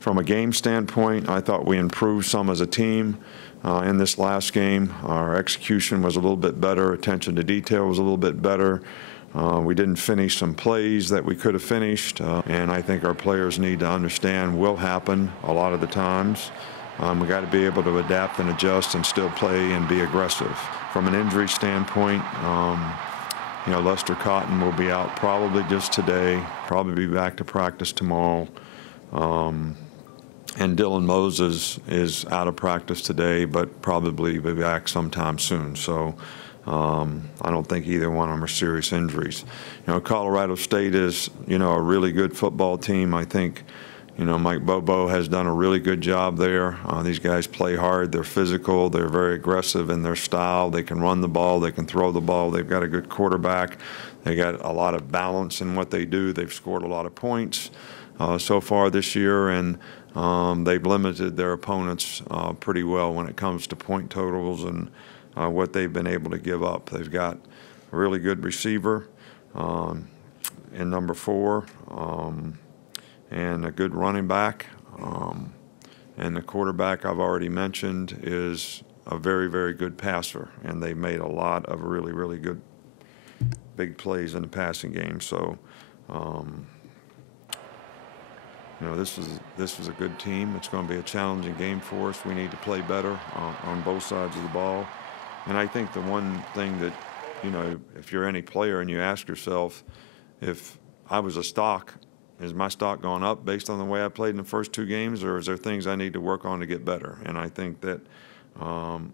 From a game standpoint, I thought we improved some as a team in this last game. Our execution was a little bit better. Attention to detail was a little bit better. We didn't finish some plays that we could have finished, and I think our players need to understand will happen a lot of the times. We got to be able to adapt and adjust and still play and be aggressive. From an injury standpoint, Lester Cotton will be out probably just today, probably be back to practice tomorrow. And Dylan Moses is out of practice today, but probably be back sometime soon. So I don't think either one of them are serious injuries. Colorado State is, a really good football team. I think, Mike Bobo has done a really good job there. These guys play hard. They're physical. They're very aggressive in their style. They can run the ball. They can throw the ball. They've got a good quarterback. They got a lot of balance in what they do. They've scored a lot of points so far this year, and they've limited their opponents pretty well when it comes to point totals and what they've been able to give up. They've got a really good receiver in number 4. And a good running back. And the quarterback I've already mentioned is a very, very good passer. And they made a lot of really, really good big plays in the passing game. So, this was a good team. It's going to be a challenging game for us. We need to play better on both sides of the ball. And I think the one thing that, if you're any player and you ask yourself, if I was a stock, is my stock gone up based on the way I played in the first 2 games, or is there things I need to work on to get better? And I think that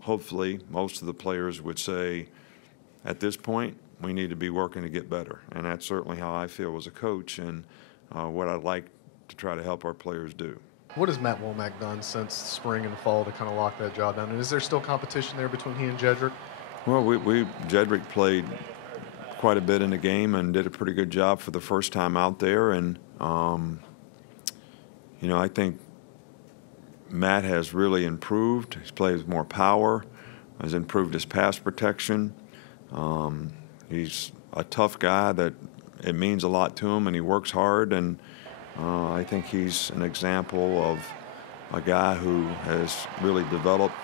hopefully most of the players would say, at this point, we need to be working to get better. And that's certainly how I feel as a coach and what I'd like to try to help our players do. What has Matt Womack done since spring and fall to kind of lock that job down? And is there still competition there between he and Jedrick? Well, Jedrick played quite a bit in the game and did a pretty good job for the first time out there. And, I think Matt has really improved. He's played with more power, has improved his pass protection. He's a tough guy that it means a lot to him, and he works hard. And I think he's an example of a guy who has really developed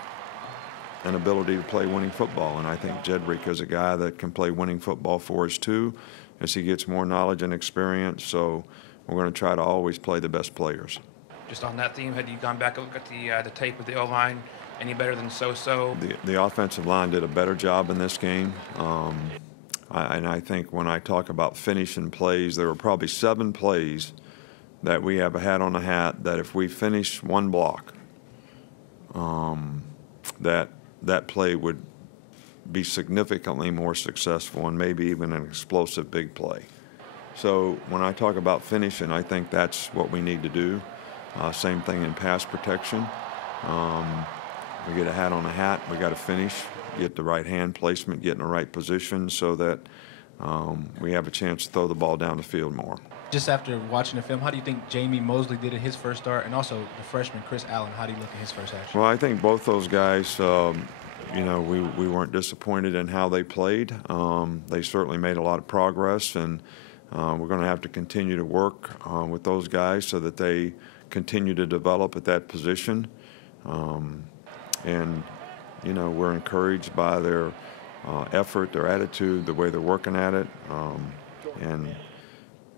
an ability to play winning football. And I think Jedrick is a guy that can play winning football for us too as he gets more knowledge and experience. So we're going to try to always play the best players. Just on that theme, had you gone back and looked at the tape of the O-line any better than so-so? The offensive line did a better job in this game. And I think when I talk about finishing plays, there were probably 7 plays that we have a hat on a hat that if we finish one block, that play would be significantly more successful and maybe even an explosive big play. So when I talk about finishing, I think that's what we need to do. Same thing in pass protection. We get a hat on a hat. We got to finish, get the right hand placement, get in the right position so that we have a chance to throw the ball down the field more. Just after watching the film, how do you think Jamie Mosley did in his first start, and also the freshman Chris Allen, how do you look in his first action? Well, I think both those guys, we weren't disappointed in how they played. They certainly made a lot of progress, and we're going to have to continue to work with those guys so that they continue to develop at that position. We're encouraged by their effort, their attitude, the way they're working at it.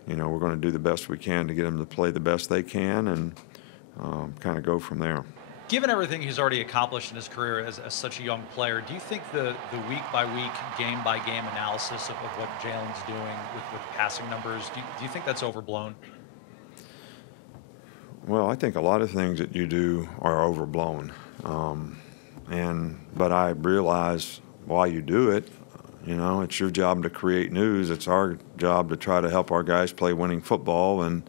We're going to do the best we can to get them to play the best they can and kind of go from there. Given everything he's already accomplished in his career as such a young player, do you think the week-by-week, game-by-game analysis of what Jalen's doing with passing numbers, do you think that's overblown? Well, I think a lot of things that you do are overblown. But I realize why you do it. It's your job to create news. It's our job to try to help our guys play winning football. And,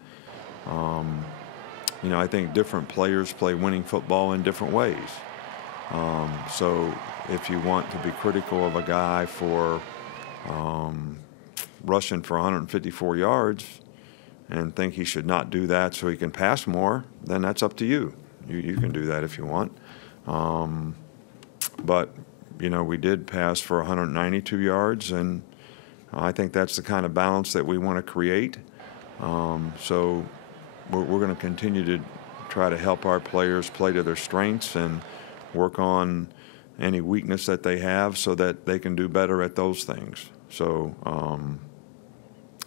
I think different players play winning football in different ways. So if you want to be critical of a guy for rushing for 154 yards and think he should not do that so he can pass more, then that's up to you. You can do that if you want. But we did pass for 192 yards, and I think that's the kind of balance that we want to create. So we're going to continue to try to help our players play to their strengths and work on any weakness that they have so that they can do better at those things. So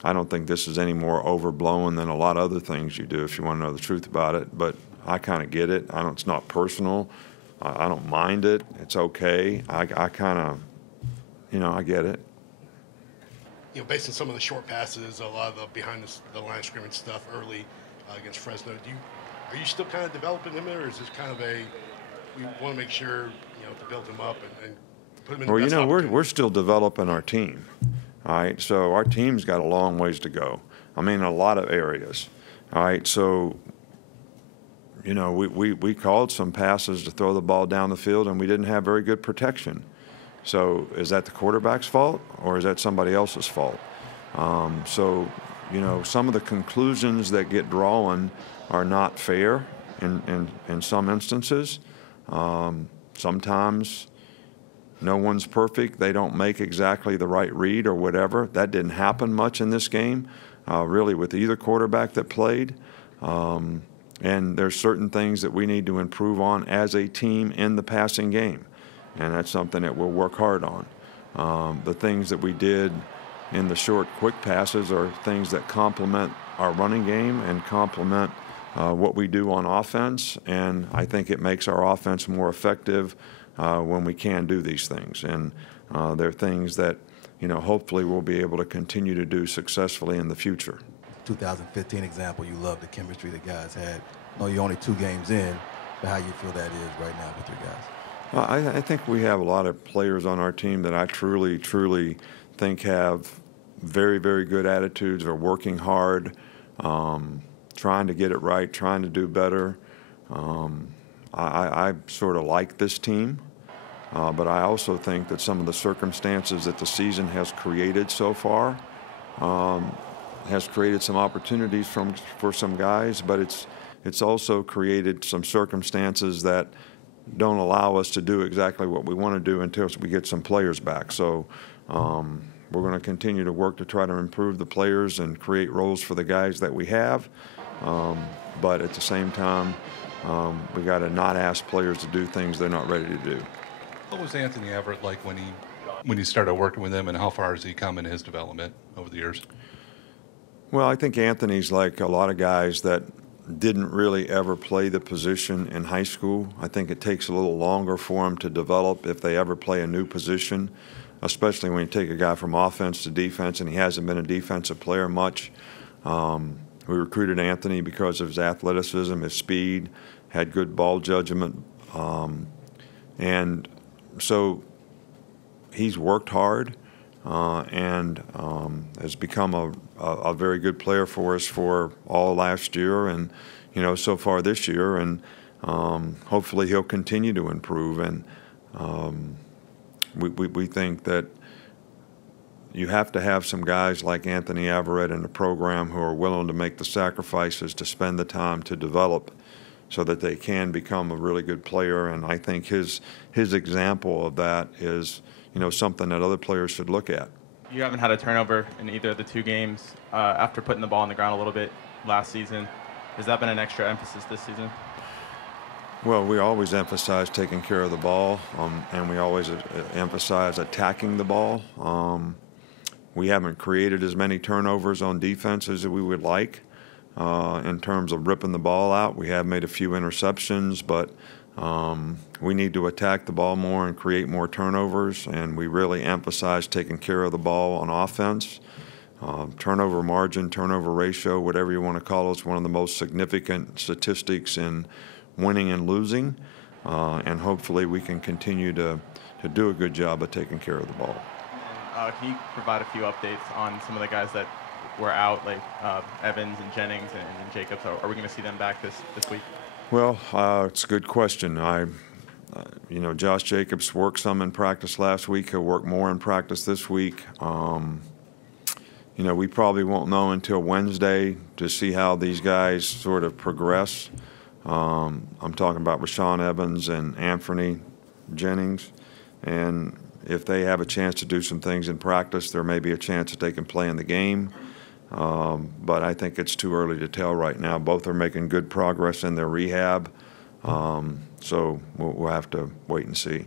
I don't think this is any more overblown than a lot of other things you do, if you want to know the truth about it. But I kind of get it. It's not personal. I don't mind it. It's okay. I kind of, I get it. Based on some of the short passes, a lot of the behind the line of scrimmage stuff early against Fresno, are you still kind of developing him there, or is this kind of we want to make sure, to build him up and put him in the best opportunity? We're still developing our team, all right? So our team's got a long ways to go. In a lot of areas, all right? So, we called some passes to throw the ball down the field, and we didn't have very good protection. So is that the quarterback's fault, or is that somebody else's fault? So, some of the conclusions that get drawn are not fair in some instances. Sometimes no one's perfect. They don't make exactly the right read or whatever. That didn't happen much in this game, really, with either quarterback that played. And there's certain things that we need to improve on as a team in the passing game, and that's something that we'll work hard on. The things that we did in the short, quick passes are things that complement our running game and complement what we do on offense, and I think it makes our offense more effective when we can do these things. And they're things that, hopefully we'll be able to continue to do successfully in the future. 2015 example, you love the chemistry the guys had. I know you're only 2 games in, but how you feel that is right now with your guys? I think we have a lot of players on our team that I truly, truly think have very, very good attitudes, are working hard, trying to get it right, trying to do better. I sort of like this team, but I also think that some of the circumstances that the season has created so far has created some opportunities for some guys, but it's also created some circumstances that don't allow us to do exactly what we want to do until we get some players back. So we're going to continue to work to try to improve the players and create roles for the guys that we have. But at the same time, we got to not ask players to do things they're not ready to do. What was Anthony Everett like when you started working with him, and how far has he come in his development over the years? Well, I think Anthony's like a lot of guys that didn't really ever play the position in high school. I think it takes a little longer for them to develop if they ever play a new position, especially when you take a guy from offense to defense, and he hasn't been a defensive player much. We recruited Anthony because of his athleticism, his speed, had good ball judgment, and so he's worked hard and has become a very good player for us for all last year and, so far this year. And hopefully he'll continue to improve. And we think that you have to have some guys like Anthony Everett in the program who are willing to make the sacrifices to spend the time to develop so that they can become a really good player. And I think his example of that is, something that other players should look at. You haven't had a turnover in either of the 2 games after putting the ball on the ground a little bit last season. Has that been an extra emphasis this season? Well, we always emphasize taking care of the ball, and we always emphasize attacking the ball. We haven't created as many turnovers on defense as we would like in terms of ripping the ball out. We have made a few interceptions, but we need to attack the ball more and create more turnovers, and we really emphasize taking care of the ball on offense. Turnover margin, turnover ratio, whatever you want to call it, is one of the most significant statistics in winning and losing, and hopefully we can continue to do a good job of taking care of the ball. Can you provide a few updates on some of the guys that were out, like Evans and Jennings and Jacobs? Are we going to see them back this week? Well, it's a good question. Josh Jacobs worked some in practice last week. He'll work more in practice this week. We probably won't know until Wednesday to see how these guys sort of progress. I'm talking about Rashawn Evans and Anthony Jennings. And if they have a chance to do some things in practice, there may be a chance that they can play in the game. But I think it's too early to tell right now. Both are making good progress in their rehab, so we'll have to wait and see.